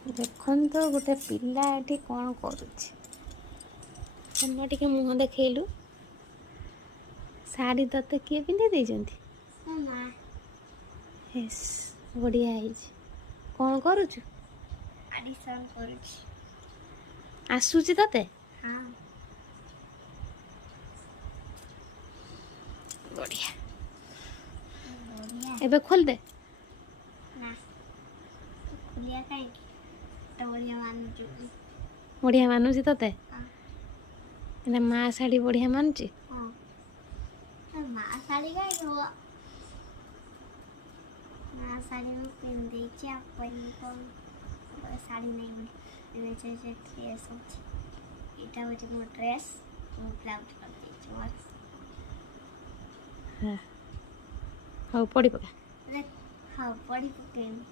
ଦେଖନ୍ତୁ ଗୋଟେ ପିଲା ଏଠି କ'ଣ କରୁଛି। ସାନ ଟିକେ ମୁହଁ ଦେଖେଇଲୁ। ଶାଢ଼ୀ ତତେ କିଏ ପିନ୍ଧେଇ ଦେଇଛନ୍ତି? ହେସ୍ ବଢ଼ିଆ ହେଇଛି। କ'ଣ କରୁଛୁ? ଆଡିସନ୍ କରୁଛି। ଆସୁଛି ତତେ? ହଁ। ବଢ଼ିଆ। ବଢିଆ। ଏବେ ଖୋଲିଦେ। ନା ଖୋଲିବା କାହିଁକି? ତ ବଢିଆ ମାନୁଛୁ। ବଢ଼ିଆ ମାନୁଛି ତତେ? ହଁ। ଏଇଟା ମା ଶାଢ଼ୀ ବଢ଼ିଆ ମାନୁଛି? ହଁ। ମା ଶାଢ଼ୀ କାହିଁକି ହବ? ମା ଶାଢ଼ୀ ମୁଁ ପିନ୍ଧିଦେଇଛି ଆଉ କହିବି କ'ଣ? ଶାଢ଼ୀ ନେଇ ବୋଲି ସେ ଡ୍ରେସ୍ ଅଛି। ଏଇଟା ହେଉଛି ମୋ ଡ୍ରେସ୍। ମୁଁ ବ୍ଲାଉଜ୍ କରିଦେଇଛି ମୋର। ହଉ ପଡ଼ି ପକା। ହଉ ପଡ଼ି ପକେଇବି।